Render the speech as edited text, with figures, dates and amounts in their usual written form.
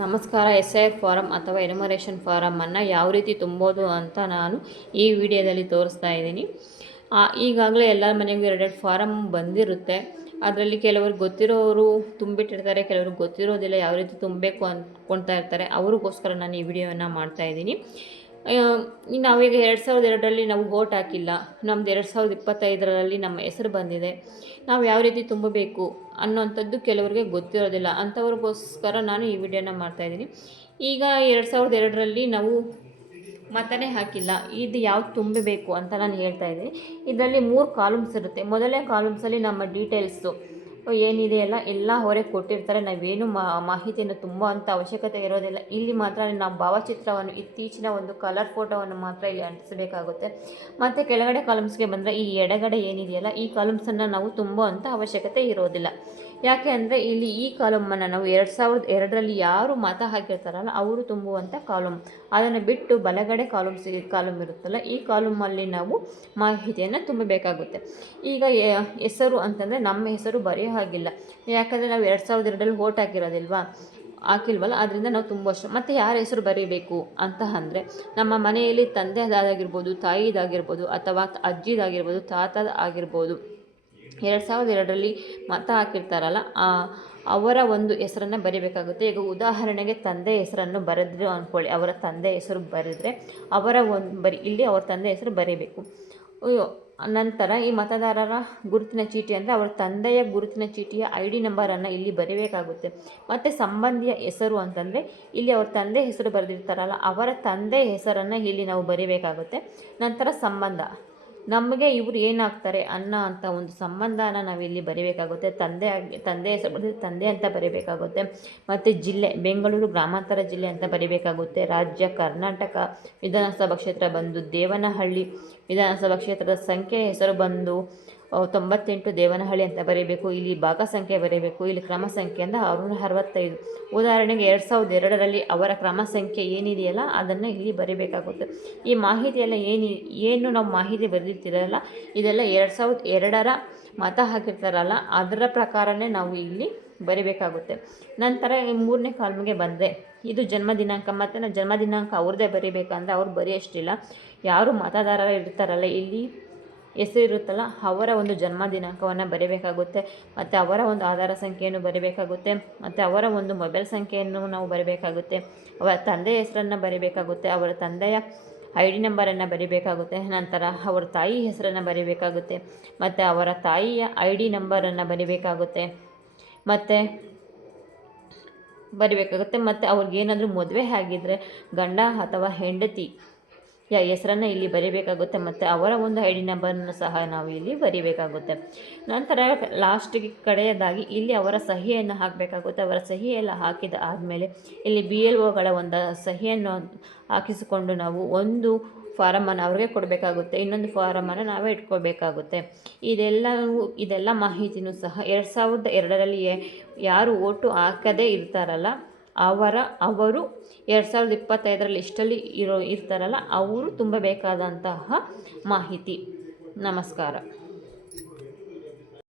ನಮಸ್ಕಾರ. SIR form ಅಥವಾ enumeration ಫಾರಮನ್ನು ಯಾವ ರೀತಿ ತುಂಬೋದು ಅಂತ ನಾನು ಈ ವಿಡಿಯೋದಲ್ಲಿ ತೋರಿಸ್ತಾ ಇದ್ದೀನಿ. ಈಗಾಗಲೇ ಎಲ್ಲರ ಮನೆಗೂ ಎರಡೆರಡು ಫಾರಮ್ ಬಂದಿರುತ್ತೆ. ಅದರಲ್ಲಿ ಕೆಲವರು ಗೊತ್ತಿರೋರು ತುಂಬಿಟ್ಟಿರ್ತಾರೆ, ಕೆಲವರು ಗೊತ್ತಿರೋದಿಲ್ಲ, ಯಾವ ರೀತಿ ತುಂಬಬೇಕು ಅಂದ್ಕೊಳ್ತಾ ಇರ್ತಾರೆ. ಅವ್ರಿಗೋಸ್ಕರ ನಾನು ಈ ವಿಡಿಯೋವನ್ನು ಮಾಡ್ತಾಯಿದ್ದೀನಿ. ನಾವೀಗ 2002ರಲ್ಲಿ ನಾವು ವೋಟ್ ಹಾಕಿಲ್ಲ, ನಮ್ಮದು 2025ರಲ್ಲಿ ನಮ್ಮ ಹೆಸರು ಬಂದಿದೆ. ನಾವು ಯಾವ ರೀತಿ ತುಂಬಬೇಕು ಅನ್ನೋವಂಥದ್ದು ಕೆಲವರಿಗೆ ಗೊತ್ತಿರೋದಿಲ್ಲ. ಅಂಥವ್ರಿಗೋಸ್ಕರ ನಾನು ಈ ವಿಡಿಯೋನ ಮಾಡ್ತಾಯಿದ್ದೀನಿ. ಈಗ 2002ರಲ್ಲಿ ನಾವು ಮತನೇ ಹಾಕಿಲ್ಲ, ಇದು ಯಾವ್ದು ತುಂಬಬೇಕು ಅಂತ ನಾನು ಹೇಳ್ತಾ ಇದ್ದೀನಿ. ಇದರಲ್ಲಿ 3 ಕಾಲಮ್ಸ್ ಇರುತ್ತೆ. ಮೊದಲನೇ ಕಾಲಮ್ಸಲ್ಲಿ ನಮ್ಮ ಡೀಟೇಲ್ಸು ಏನಿದೆಯಲ್ಲ ಎಲ್ಲ ಹೊರಗೆ ಕೊಟ್ಟಿರ್ತಾರೆ. ನಾವೇನು ಮಾಹಿತಿಯನ್ನು ತುಂಬ ಅಂತ ಅವಶ್ಯಕತೆ ಇರೋದಿಲ್ಲ. ಇಲ್ಲಿ ಮಾತ್ರ ನಾವು ಭಾವಚಿತ್ರವನ್ನು, ಇತ್ತೀಚಿನ ಒಂದು ಕಲರ್ ಫೋಟೋವನ್ನು ಮಾತ್ರ ಇಲ್ಲಿ ಅಂಟಿಸಬೇಕಾಗುತ್ತೆ. ಮತ್ತು ಕೆಳಗಡೆ ಕಾಲಮ್ಸ್ಗೆ ಬಂದರೆ ಈ ಎಡಗಡೆ ಏನಿದೆಯಲ್ಲ ಈ ಕಾಲಮ್ಸನ್ನು ನಾವು ತುಂಬೋ ಅಂಥ ಅವಶ್ಯಕತೆ ಇರೋದಿಲ್ಲ. ಯಾಕೆ ಅಂದರೆ ಇಲ್ಲಿ ಈ ಕಾಲಮನ್ನು ನಾವು 2002ರಲ್ಲಿ ಯಾರು ಮತ ಹಾಕಿರ್ತಾರಲ್ಲ ಅವರು ತುಂಬುವಂಥ ಕಾಲಮ್. ಅದನ್ನು ಬಿಟ್ಟು ಬಲಗಡೆ ಕಾಲಮ್ ಇರುತ್ತಲ್ಲ ಈ ಕಾಲಮಲ್ಲಿ ನಾವು ಮಾಹಿತಿಯನ್ನು ತುಂಬಬೇಕಾಗುತ್ತೆ. ಈಗ ಹೆಸರು ಅಂತಂದರೆ ನಮ್ಮ ಹೆಸರು ಬರೆಯೋ ಹಾಗಿಲ್ಲ. ಯಾಕಂದರೆ ನಾವು 2002ರಲ್ಲಿ ವೋಟ್ ಹಾಕಿಲ್ವಲ್ಲ, ಅದರಿಂದ ನಾವು ತುಂಬುವಷ್ಟು. ಮತ್ತು ಯಾರ ಹೆಸರು ಬರೀಬೇಕು ಅಂತ ಅಂದರೆ ನಮ್ಮ ಮನೆಯಲ್ಲಿ ತಂದೆದಾಗಿರ್ಬೋದು, ತಾಯಿದಾಗಿರ್ಬೋದು, ಅಥವಾ ಅಜ್ಜಿದಾಗಿರ್ಬೋದು, ತಾತದ ಆಗಿರ್ಬೋದು. 2002ರಲ್ಲಿ ಮತ ಹಾಕಿರ್ತಾರಲ್ಲ ಅವರ ಒಂದು ಹೆಸರನ್ನು ಬರೀಬೇಕಾಗುತ್ತೆ. ಈಗ ಉದಾಹರಣೆಗೆ ತಂದೆ ಹೆಸರನ್ನು ಬರೆದ್ರು ಅಂದ್ಕೊಳ್ಳಿ, ಅವರ ತಂದೆ ಹೆಸರು ಬರೆದ್ರೆ ಅವರ ಇಲ್ಲಿ ಅವ್ರ ತಂದೆ ಹೆಸರು ಬರೀಬೇಕು. ನಂತರ ಈ ಮತದಾರರ ಗುರುತಿನ ಚೀಟಿ ಅಂದರೆ ಅವರ ತಂದೆಯ ಗುರುತಿನ ಚೀಟಿಯ ID ನಂಬರನ್ನು ಇಲ್ಲಿ ಬರೀಬೇಕಾಗುತ್ತೆ. ಮತ್ತು ಸಂಬಂಧಿಯ ಹೆಸರು ಅಂತಂದರೆ ಇಲ್ಲಿ ಅವ್ರ ತಂದೆ ಹೆಸರು ಬರೆದಿರ್ತಾರಲ್ಲ ಅವರ ತಂದೆ ಹೆಸರನ್ನು ಇಲ್ಲಿ ನಾವು ಬರೀಬೇಕಾಗುತ್ತೆ. ನಂತರ ಸಂಬಂಧ, ನಮಗೆ ಇವರು ಏನಾಗ್ತಾರೆ ಅಂತ ಒಂದು ಸಂಬಂಧನ ನಾವಿಲ್ಲಿ ಬರೀಬೇಕಾಗುತ್ತೆ. ತಂದೆ ಹೆಸರು ಬರೆದು ತಂದೆ ಅಂತ ಬರೀಬೇಕಾಗುತ್ತೆ. ಮತ್ತು ಜಿಲ್ಲೆ ಬೆಂಗಳೂರು ಗ್ರಾಮಾಂತರ ಜಿಲ್ಲೆ ಅಂತ ಬರೀಬೇಕಾಗುತ್ತೆ. ರಾಜ್ಯ ಕರ್ನಾಟಕ, ವಿಧಾನಸಭಾ ಕ್ಷೇತ್ರ ಬಂದು ದೇವನಹಳ್ಳಿ, ವಿಧಾನಸಭಾ ಕ್ಷೇತ್ರದ ಸಂಖ್ಯೆ ಹೆಸರು ಬಂದು 98 ದೇವನಹಳ್ಳಿ ಅಂತ ಬರೀಬೇಕು. ಇಲ್ಲಿ ಭಾಗ ಸಂಖ್ಯೆ ಬರೀಬೇಕು. ಇಲ್ಲಿ ಕ್ರಮ ಸಂಖ್ಯೆ ಅಂದರೆ 665. ಉದಾಹರಣೆಗೆ 2002ರಲ್ಲಿ ಅವರ ಕ್ರಮ ಸಂಖ್ಯೆ ಏನಿದೆಯಲ್ಲ ಅದನ್ನು ಇಲ್ಲಿ ಬರೀಬೇಕಾಗುತ್ತೆ. ಈ ಮಾಹಿತಿಯೆಲ್ಲ ಏನು ನಾವು ಮಾಹಿತಿ ಬರೆದಿರ್ತೀರಲ್ಲ ಇದೆಲ್ಲ 2002ರ ಮತ ಹಾಕಿರ್ತಾರಲ್ಲ ಅದರ ಪ್ರಕಾರನೇ ನಾವು ಇಲ್ಲಿ ಬರೀಬೇಕಾಗುತ್ತೆ. ನಂತರ 3ನೇ ಕಾಲಮ್ಗೆ ಬಂದರೆ ಇದು ಜನ್ಮ ದಿನಾಂಕ. ಮತ್ತು ನಾವು ಜನ್ಮ ದಿನಾಂಕ ಅವ್ರದ್ದೇ ಬರೀಬೇಕಂದ್ರೆ ಅವ್ರು ಬರೆಯೋಷ್ಟಿಲ್ಲ. ಯಾರು ಮತದಾರರು ಇರ್ತಾರಲ್ಲ ಇಲ್ಲಿ ಹೆಸರು ಇರುತ್ತಲ್ಲ ಅವರ ಒಂದು ಜನ್ಮ ದಿನಾಂಕವನ್ನು ಬರೀಬೇಕಾಗುತ್ತೆ. ಮತ್ತು ಅವರ ಒಂದು ಆಧಾರ ಸಂಖ್ಯೆಯನ್ನು ಬರೀಬೇಕಾಗುತ್ತೆ. ಮತ್ತು ಅವರ ಒಂದು ಮೊಬೈಲ್ ಸಂಖ್ಯೆಯನ್ನು ನಾವು ಬರೀಬೇಕಾಗುತ್ತೆ. ಅವರ ತಂದೆಯ ಹೆಸರನ್ನು ಬರೀಬೇಕಾಗುತ್ತೆ. ಅವರ ತಂದೆಯ ID ನಂಬರನ್ನು ಬರೀಬೇಕಾಗುತ್ತೆ. ನಂತರ ಅವರ ತಾಯಿ ಹೆಸರನ್ನು ಬರೀಬೇಕಾಗುತ್ತೆ. ಮತ್ತು ಅವರ ತಾಯಿಯ ID ನಂಬರನ್ನು ಬರೀಬೇಕಾಗುತ್ತೆ. ಮತ್ತು ಅವ್ರಿಗೇನಾದರೂ ಮದುವೆ ಆಗಿದ್ದರೆ ಗಂಡ ಅಥವಾ ಹೆಂಡತಿ ಹೆಸರನ್ನು ಇಲ್ಲಿ ಬರೀಬೇಕಾಗುತ್ತೆ. ಮತ್ತು ಅವರ ಒಂದು ID ನಂಬರನ್ನು ಸಹ ನಾವು ಇಲ್ಲಿ ಬರೀಬೇಕಾಗುತ್ತೆ. ನಂತರ ಲಾಸ್ಟಿಗೆ ಕಡೆಯದಾಗಿ ಇಲ್ಲಿ ಅವರ ಸಹಿಯನ್ನು ಹಾಕಬೇಕಾಗುತ್ತೆ. ಅವರ ಸಹಿಯೆಲ್ಲ ಹಾಕಿದ ಆದಮೇಲೆ ಇಲ್ಲಿ BLOಗಳ ಒಂದು ಸಹಿಯನ್ನು ಹಾಕಿಸಿಕೊಂಡು ನಾವು ಒಂದು ಫಾರಮನ್ನು ಅವ್ರಿಗೆ ಕೊಡಬೇಕಾಗುತ್ತೆ, ಇನ್ನೊಂದು ಫಾರಮನ್ನು ನಾವೇ ಇಟ್ಕೋಬೇಕಾಗುತ್ತೆ. ಇದೆಲ್ಲ ಮಾಹಿತಿನೂ ಸಹ 2002ರಲ್ಲಿ ಯಾರು ಓಟು ಹಾಕದೇ ಇರ್ತಾರಲ್ಲ ಅವರು 2025ರಲ್ಲಿ ಇಷ್ಟಲ್ಲಿ ಇರ್ತಾರಲ್ಲ ಅವರು ತುಂಬಬೇಕಾದಂತಹ ಮಾಹಿತಿ. ನಮಸ್ಕಾರ.